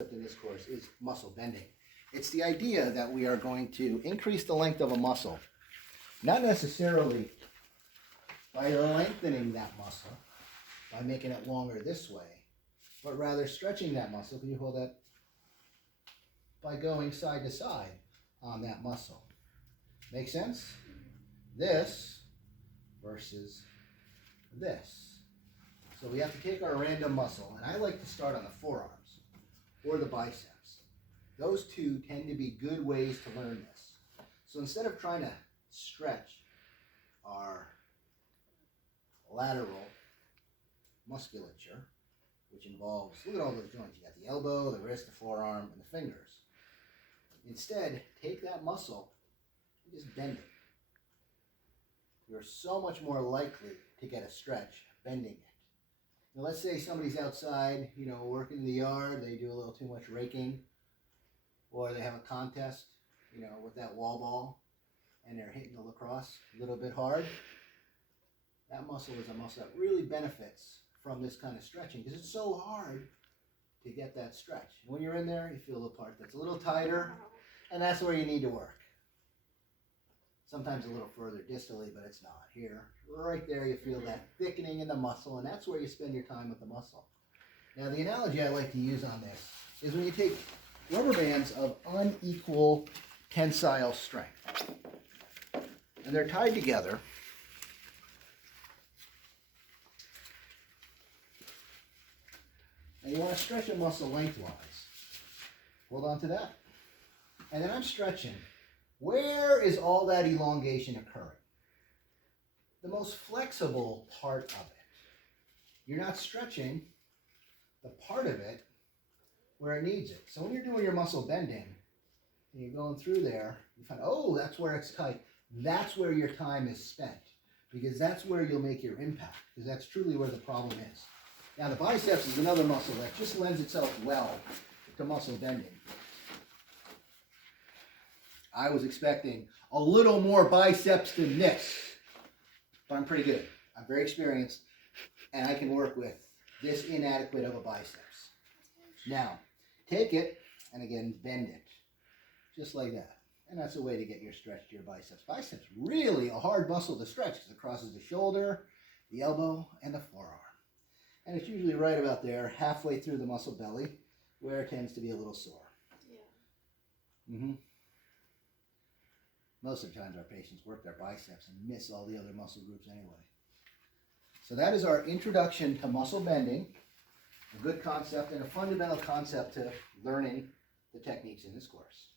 In this course is muscle bending. It's the idea that we are going to increase the length of a muscle, not necessarily by lengthening that muscle, by making it longer this way, but rather stretching that muscle. Can you hold that? By going side to side on that muscle. Make sense? This versus this. So we have to take our random muscle, and I like to start on the forearms or the biceps. Those two tend to be good ways to learn this. So instead of trying to stretch our lateral musculature, which involves, look at all those joints. You got the elbow, the wrist, the forearm, and the fingers. Instead, take that muscle and just bend it. You're so much more likely to get a stretch bending it. Now let's say somebody's outside, working in the yard, they do a little too much raking, or they have a contest, with that wall ball, and they're hitting the lacrosse a little bit hard. That muscle is a muscle that really benefits from this kind of stretching because it's so hard to get that stretch. When you're in there, you feel the part that's a little tighter, and that's where you need to work. Sometimes a little further distally, but it's not. Here, right there, you feel that thickening in the muscle, and that's where you spend your time with the muscle. Now, the analogy I like to use on this is when you take rubber bands of unequal tensile strength, and they're tied together, and you want to stretch a muscle lengthwise. Hold on to that. And then I'm stretching. Where is all that elongation occurring? The most flexible part of it. You're not stretching the part of it where it needs it. So when you're doing your muscle bending and you're going through there, you find, oh, that's where it's tight. That's where your time is spent because that's where you'll make your impact because that's truly where the problem is. Now the biceps is another muscle that just lends itself well to muscle bending. I was expecting a little more biceps than this, but I'm pretty good. I'm very experienced, and I can work with this inadequate of a biceps. Now, take it, and again, bend it, just like that. And that's a way to get your stretch to your biceps. Biceps really a hard muscle to stretch because it crosses the shoulder, the elbow, and the forearm. And it's usually right about there, halfway through the muscle belly, where it tends to be a little sore. Yeah. Most of the times our patients work their biceps and miss all the other muscle groups anyway. So that is our introduction to muscle bending, a good concept and a fundamental concept to learning the techniques in this course.